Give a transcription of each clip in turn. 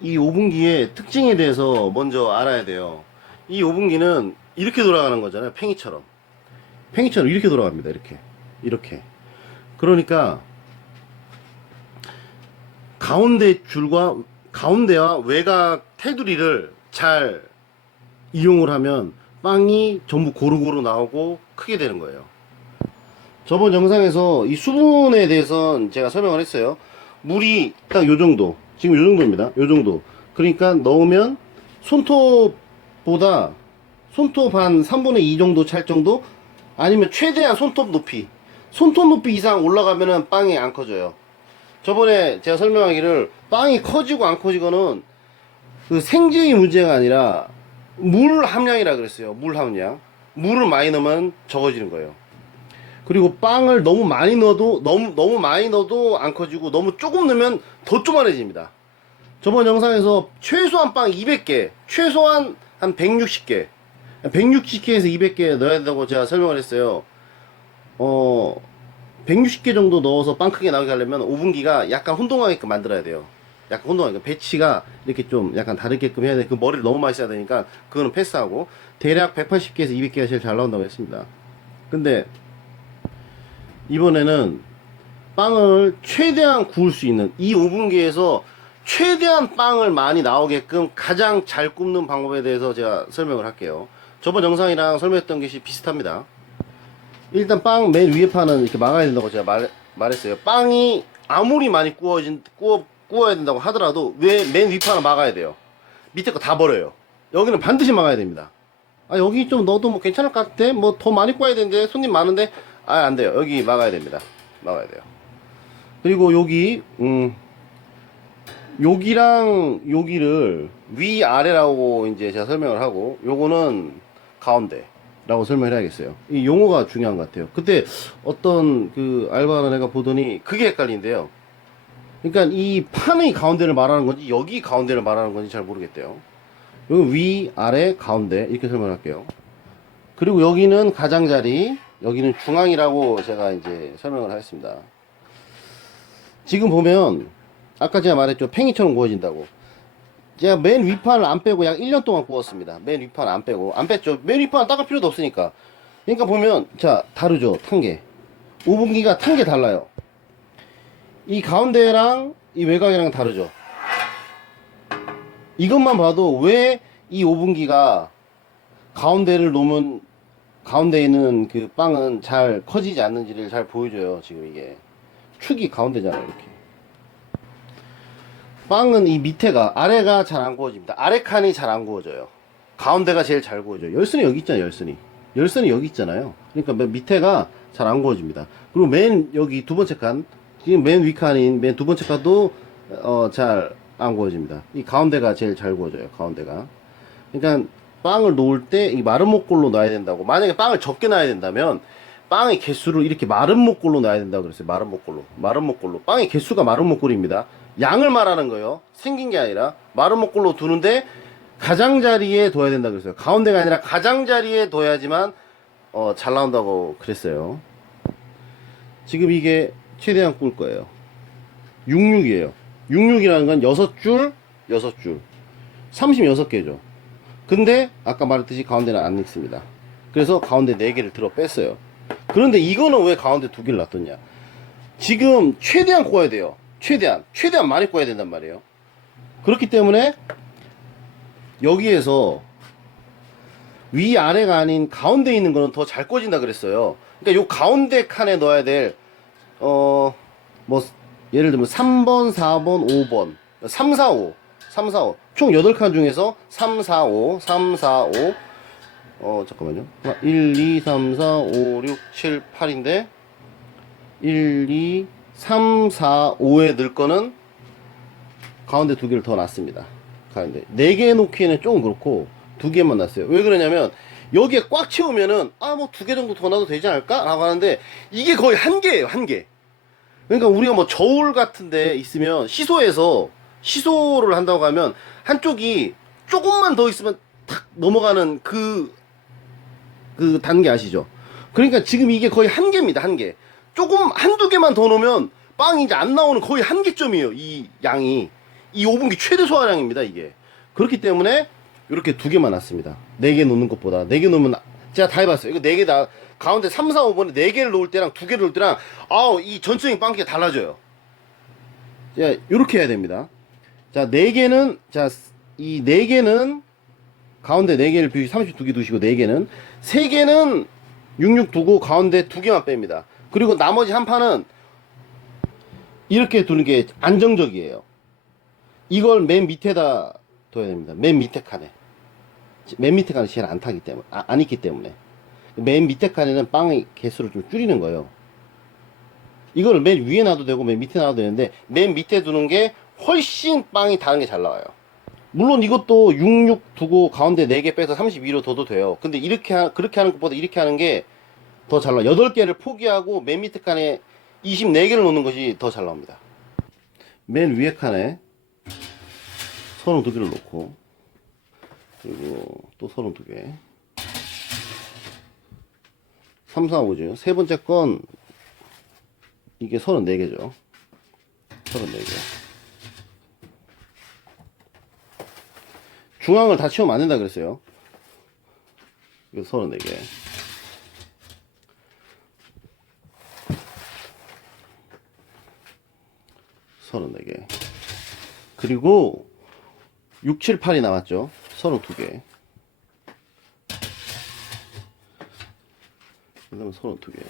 이 오븐기의 특징에 대해서 먼저 알아야 돼요. 이 오븐기는 이렇게 돌아가는 거잖아요. 팽이처럼 이렇게 돌아갑니다. 이렇게. 그러니까 가운데와 외곽 테두리를 잘 이용을 하면 빵이 전부 고루고루 나오고 크게 되는 거예요. 저번 영상에서 이 수분에 대해서는 제가 설명을 했어요. 물이 딱 요정도, 지금 요정도입니다. 요정도. 그러니까 넣으면 손톱보다 손톱 한 3분의 2 정도 찰 정도, 아니면 최대한 손톱 높이 이상 올라가면은 빵이 안 커져요. 저번에 제가 설명하기를 빵이 커지고 안 커지고는 그 생지의 문제가 아니라 물 함량이라 그랬어요. 물 함량. 물을 많이 넣으면 적어지는 거예요. 그리고 빵을 너무 많이 넣어도 안 커지고, 너무 조금 넣으면 더 쪼만해집니다. 저번 영상에서 최소한 빵 200개, 최소한 한 160개, 160개에서 200개 넣어야 된다고 제가 설명을 했어요. 160개 정도 넣어서 빵 크게 나오게 하려면 오븐기가 약간 혼동하게끔 만들어야 돼요. 약간 혼동하게. 배치가 이렇게 좀 약간 다르게끔 해야 돼. 그 머리를 너무 많이 써야 되니까 그거는 패스하고, 대략 180개에서 200개가 제일 잘 나온다고 했습니다. 근데 이번에는 빵을 최대한 구울 수 있는, 이 오븐기에서 최대한 빵을 많이 나오게끔 가장 잘 굽는 방법에 대해서 제가 설명을 할게요. 저번 영상이랑 설명했던 것이 비슷합니다. 일단 빵 맨 위에 판은 이렇게 막아야 된다고 제가 말했어요. 빵이 아무리 많이 구워야 된다고 하더라도 왜 맨 윗판을 막아야 돼요? 밑에 거 다 버려요. 여기는 반드시 막아야 됩니다. 아, 여기 좀 넣어도 뭐 괜찮을 것 같아? 뭐 더 많이 구워야 되는데, 손님 많은데? 아, 안 돼요. 여기 막아야 됩니다. 막아야 돼요. 그리고 여기랑 여기를 위아래라고 이제 제가 설명을 하고, 요거는 가운데라고 설명을 해야겠어요. 이 용어가 중요한 것 같아요. 그때 어떤 그 알바하는 애가 보더니 그게 헷갈린대요. 그러니까 이 판의 가운데를 말하는 건지 여기 가운데를 말하는 건지 잘 모르겠대요. 여기 위, 아래, 가운데 이렇게 설명할게요. 그리고 여기는 가장자리, 여기는 중앙이라고 제가 이제 설명을 하겠습니다. 지금 보면 아까 제가 말했죠. 팽이처럼 구워진다고. 제가 맨 윗판을 안 빼고 약 1년 동안 구웠습니다. 맨 윗판 안 빼고. 안 뺐죠. 맨 윗판 닦을 필요도 없으니까. 그러니까 보면, 자, 다르죠. 탄 게. 오븐기가 탄 게 달라요. 이 가운데랑 이 외곽이랑 다르죠. 이것만 봐도 왜 이 오븐기가 가운데를 놓으면 가운데에 있는 그 빵은 잘 커지지 않는지를 잘 보여줘요. 지금 이게 축이 가운데잖아요. 이렇게 빵은 이 밑에가, 아래가 잘 안 구워집니다. 아래 칸이 잘 안 구워져요. 가운데가 제일 잘 구워져요. 열선이 여기 있잖아요. 열선이 여기 있잖아요. 그러니까 맨 밑에가 잘 안 구워집니다. 그리고 맨 여기 두 번째 칸, 지금 맨 위칸인 맨 두 번째 칸도 잘 안 구워집니다. 이 가운데가 제일 잘 구워져요. 가운데가. 그러니까 빵을 놓을 때 이 마른 목골로 놔야 된다고. 만약에 빵을 적게 놔야 된다면 빵의 개수를 이렇게 마른 목골로 놔야 된다고 그랬어요. 마른 목골로. 빵의 개수가 마른 목골입니다. 양을 말하는 거예요. 생긴 게 아니라 마른 목골로 두는데 가장자리에 둬야 된다고 그랬어요. 가운데가 아니라 가장자리에 둬야지만 잘 나온다고 그랬어요. 지금 이게 최대한 꿀 거예요. 66이에요. 66이라는 건 6줄 36개죠. 근데 아까 말했듯이 가운데는 안 익습니다. 그래서 가운데 4개를 들어 뺐어요. 그런데 이거는 왜 가운데 2개를 놔뒀냐? 지금 최대한 구워야 돼요. 최대한 많이 구워야 된단 말이에요. 그렇기 때문에 여기에서 위아래가 아닌 가운데 있는 거는 더 잘 구워진다 그랬어요. 그러니까 요 가운데 칸에 넣어야 될 뭐 예를 들면 3번, 4번, 5번, 3, 4, 5 총 8칸 중에서 3, 4, 5 잠깐만요. 1, 2, 3, 4, 5, 6, 7, 8인데 1, 2, 3, 4, 5에 넣을 거는 가운데 2개를 더 놨습니다. 가운데 4개 놓기에는 조금 그렇고 2개만 놨어요. 왜 그러냐면 여기에 꽉 채우면은 뭐 2개 정도 더 놔도 되지 않을까? 라고 하는데 이게 거의 1개예요. 1개. 그러니까 우리가 뭐 저울 같은데 있으면 시소를 한다고 하면 한쪽이 조금만 더 있으면 탁 넘어가는 그 단계 아시죠? 그러니까 지금 이게 거의 1개입니다. 1개. 조금 한두 개만 더 넣으면 빵이 이제 안 나오는 거의 1개점이에요. 이 양이. 이 오븐기 최대 소화량입니다, 이게. 그렇기 때문에 이렇게 두 개만 놨습니다. 4개 놓는 것보다. 4개 놓으면 제가 다 해봤어요. 이거 4개 다 가운데 3, 4, 5번에 4개를 놓을 때랑 2개를 놓을 때랑 아우 이 전적인 빵기가 달라져요. 자, 이렇게 해야 됩니다. 자, 4개는 자, 이 4개는 가운데 4개를 32개 두시고 4개는 3개는 66 두고 가운데 2개만 뺍니다. 그리고 나머지 한 판은 이렇게 두는 게 안정적이에요. 이걸 맨 밑에다 둬야 됩니다. 맨 밑에 칸에. 맨 밑에 칸이 제일 안 타기 때문에, 안 있기 때문에. 맨 밑에 칸에는 빵의 개수를 좀 줄이는 거예요. 이거를 맨 위에 놔도 되고 맨 밑에 놔도 되는데 맨 밑에 두는 게 훨씬 빵이 다른 게 잘 나와요. 물론 이것도 66 두고 가운데 4개 빼서 32로 둬도 돼요. 근데 그렇게 하는 것보다 이렇게 하는 게 더 잘 나와요. 8개를 포기하고 맨 밑에 칸에 24개를 놓는 것이 더 잘 나옵니다. 맨 위에 칸에 32개를 놓고, 그리고 또 32개. 3, 4, 5죠. 세 번째 건, 이게 34개죠. 34개. 중앙을 다 치우면 안 된다 그랬어요. 이거 34개. 그리고 6, 7, 8이 남았죠. 32개. 그 다음에 32개.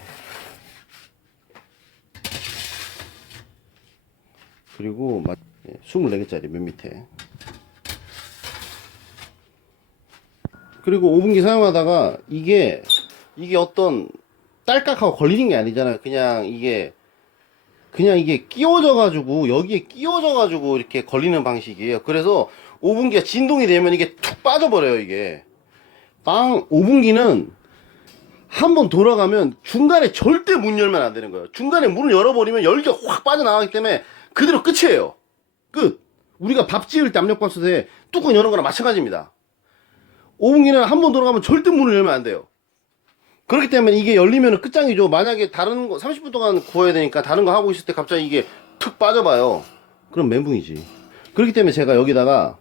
그리고 24개짜리 맨 밑에. 그리고 오븐기 사용하다가 이게 어떤 딸깍하고 걸리는 게 아니잖아요. 그냥 이게 끼워져 가지고 여기에 끼워져 가지고 이렇게 걸리는 방식이에요. 그래서 오븐기가 진동이 되면 이게 툭 빠져버려요. 이게 오븐기는 한번 돌아가면 중간에 절대 문 열면 안 되는 거예요. 중간에 문을 열어버리면 열기가 확 빠져나가기 때문에 그대로 끝이에요. 끝. 우리가 밥 지을 때 압력밥솥에 뚜껑 여는 거랑 마찬가지입니다. 오븐기는 한번 돌아가면 절대 문을 열면 안 돼요. 그렇기 때문에 이게 열리면 끝장이죠. 만약에 다른 거 30분 동안 구워야 되니까 다른 거 하고 있을 때 갑자기 이게 툭 빠져봐요. 그럼 멘붕이지. 그렇기 때문에 제가 여기다가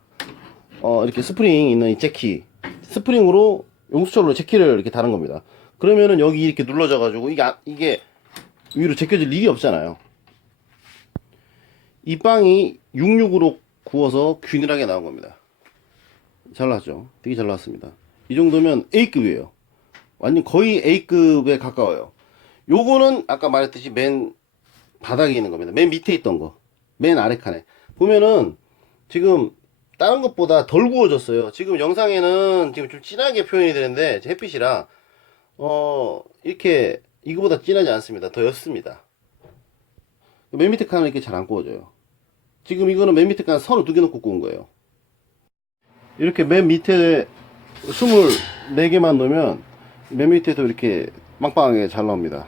이렇게 스프링 있는 이 재키, 스프링으로 용수철로 재키를 이렇게 다는 겁니다. 그러면은 여기 이렇게 눌러져 가지고 이게 위로 제껴질 일이 없잖아요. 이 빵이 66으로 구워서 균일하게 나온 겁니다. 잘 나왔죠? 되게 잘 나왔습니다. 이 정도면 A급이에요. 완전 거의 A급에 가까워요. 요거는 아까 말했듯이 맨 바닥에 있는 겁니다. 맨 밑에 있던 거. 맨 아래 칸에. 보면은 지금 다른 것보다 덜 구워졌어요. 지금 영상에는 지금 좀 진하게 표현이 되는데 햇빛이라 이렇게 이거보다 진하지 않습니다. 더 옅습니다. 맨 밑에 칸은 이렇게 잘 안 구워져요. 지금 이거는 맨 밑에 칸 32개 놓고 구운 거예요. 이렇게 맨 밑에 24개만 넣으면 맨 밑에도 이렇게 빵빵하게 잘 나옵니다.